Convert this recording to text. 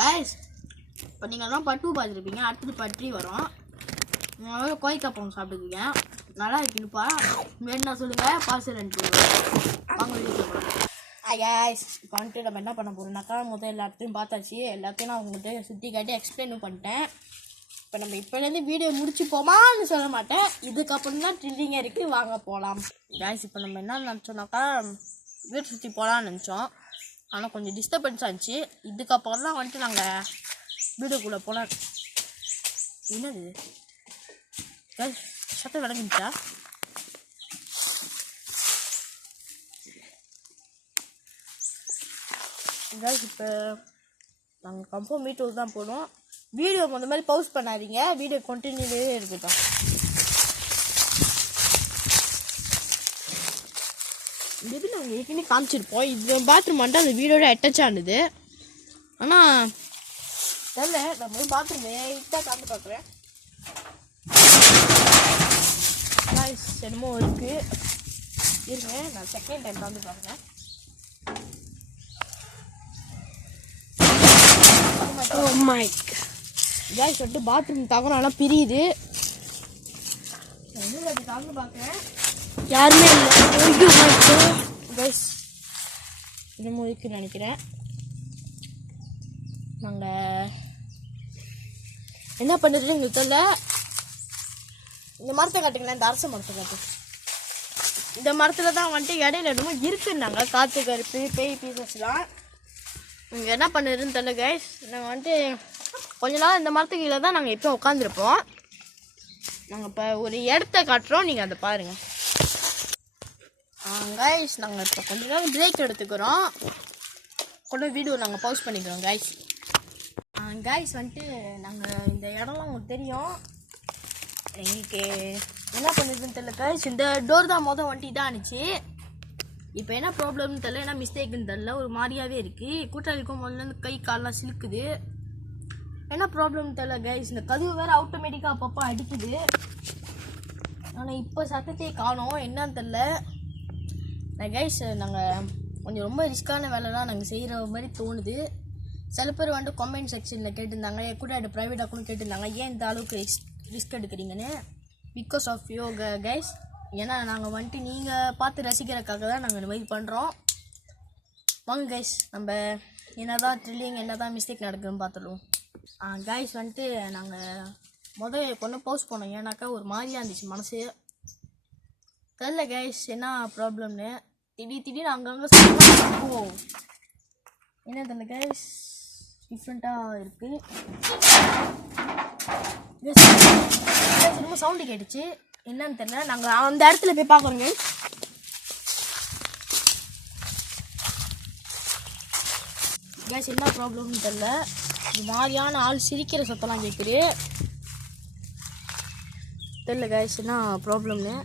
Guys இப்போ நீங்கள்லாம் பட்டு பார்த்துருப்பீங்க. அடுத்தது பற்றி வரும். கோழிக்காப்பம் சாப்பிட்டுருக்கீங்க. நல்லா இருக்குப்பா. வேணும்னா சொல்லுங்கள், பார்சல் அனுப்பிடுவேன். வாங்க வீடியோ போகலாம். கைஸ் இப்போ வந்துட்டு நம்ம என்ன பண்ண போகிறோம்னாக்கா எல்லாத்தையும் பார்த்தாச்சு. எல்லாத்தையும் நான் உங்கள்கிட்ட சுற்றி காட்டி எக்ஸ்பிளைனும் பண்ணிட்டேன். இப்போ நம்ம இப்போலேருந்து வீடியோ முடிச்சுப்போமான்னு சொல்ல மாட்டேன். இதுக்கப்புறம் தான் ட்ரில்லிங்காக இருக்குது. வாங்க போகலாம். கைஸ் இப்போ நம்ம என்ன நினச்சோம்னாக்கா வீடு சுற்றி போகலான்னு நினச்சோம். ஆனால் கொஞ்சம் டிஸ்டர்பன்ஸ் ஆச்சு. இதுக்கப்புறம் தான் வந்துட்டு நாங்கள் வீடுக்குள்ளே போனோம். என்னது சத்தம் விளங்கிச்சா? கைஸ் இப்போ நாங்கள் கன்ஃபார்ம் மீட்டூர் தான் போனோம். வீடியோ அந்த மாதிரி பவுஸ் பண்ணாதீங்க. வீடியோ கண்டினியூவே இருக்கட்டும். மேபி நாங்கள் ஏற்கனவே காமிச்சிருப்போம். இது பாத்ரூம் வந்துட்டு அந்த வீடோட அட்டாச் ஆனது. ஆனால் தெரியல, நான் போய் பாத்ரூம் லைட்டாக காமிச்சு பார்க்குறேன். என்னமோ இருக்குது இருங்க, நான் செகண்ட் டைம் காமிச்சு பார்க்குறேன். கேஸ் வந்துட்டு பாத்ரூம் தகவலாம் பிரியுது. அப்படி காமிச்சு பார்க்குறேன். யாருமே இல்லை. கேஸ் என்னமோ இருக்குன்னு நினைக்கிறேன். நாங்கள் என்ன பண்ணுறதுன்னு எங்களுக்கு தெரியல. இந்த மரத்தை காட்டுங்களேன், இந்த அரச மரத்தை காட்டு. இந்த மரத்தில் தான் வந்துட்டு இடையில என்னமோ இருக்குன்னாங்க. காற்று கருப்பு பேய் பீசஸ்லாம். இங்கே என்ன பண்ணுறதுன்னு தெரியல கைஸ். நாங்கள் வந்துட்டு கொஞ்ச நாள் இந்த மரத்துக்கு கீழே தான் நாங்கள் இப்போ உட்காந்துருப்போம். நாங்கள் இப்போ ஒரு இடத்த காட்டுறோம், நீங்கள் அதை பாருங்கள். கைஸ் நாங்கள் இப்போ கொஞ்ச நாள் பிரேக் எடுத்துக்கிறோம். கொண்டு வீடியோ நாங்கள் பவுஸ் பண்ணிக்கிறோம் கைஸ். கைஸ் வந்துட்டு நாங்கள் இந்த இடம்லாம் உங்களுக்கு தெரியும். எங்களுக்கு என்ன பண்ணுறதுன்னு தெரியல கைஸ். இந்த டோர் தான் வந்துட்டு இதாக இருந்துச்சு. இப்போ என்ன ப்ராப்ளம்னு தெரியல, என்ன மிஸ்டேக்குன்னு தெரியல. ஒரு மாதிரியாகவே இருக்குது. கூட்டாளிக்கும் முதல்ல கை காலெலாம் சிலுக்குது. என்ன ப்ராப்ளம்னு தெரியல கைஸ். இந்த கதவு வேறு ஆட்டோமேட்டிக்காக அப்பப்போ அடிக்குது. ஆனால் இப்போ சத்தத்தையே காணோம், என்னன்னு தெரில. கைஸ் நாங்கள் கொஞ்சம் ரொம்ப ரிஸ்க்கான வேலைலாம் நாங்கள் செய்கிற மாதிரி தோணுது. சில பேர் வந்துட்டு கமெண்ட் செக்ஷனில் கேட்டிருந்தாங்க, கூட ப்ரைவேட் அக்கௌண்ட் கேட்டிருந்தாங்க, ஏன் இந்த அளவுக்கு ரிஸ்க் எடுக்கிறீங்கன்னு. Because of yoga guys. ஏன்னா நாங்கள் வந்துட்டு நீங்கள் பார்த்து ரசிக்கிறதுக்காக தான் நாங்கள் இந்த மாதிரி பண்ணுறோம். வாங்க கைஸ் நம்ம என்ன தான் ட்ரில்லிங் என்ன தான் மிஸ்டேக் நடக்குதுன்னு பார்த்துடுவோம். கைஸ் வந்துட்டு நாங்கள் கொண்டு போஸ்ட் பண்ணோம். ஏன்னாக்கா ஒரு மாதிரியாக இருந்துச்சு மனசு. தெரில கைஸ் என்ன ப்ராப்ளம்னு. திடீர்னு அங்கங்கே என்ன தெரியல கைஸ், டிஃப்ரெண்ட்டாக இருக்குது. ரொம்ப சவுண்டு கேட்டுச்சு, என்னன்னு தெரியல. நாங்கள் அந்த இடத்துல போய் பார்க்குறோங்க. கேஸ் என்ன ப்ராப்ளம்னு தெரில. இது மாதிரியான ஆள் சிரிக்கிற சத்தம்லாம் கேட்குது. தெரில கேஸ் என்ன ப்ராப்ளம்னு.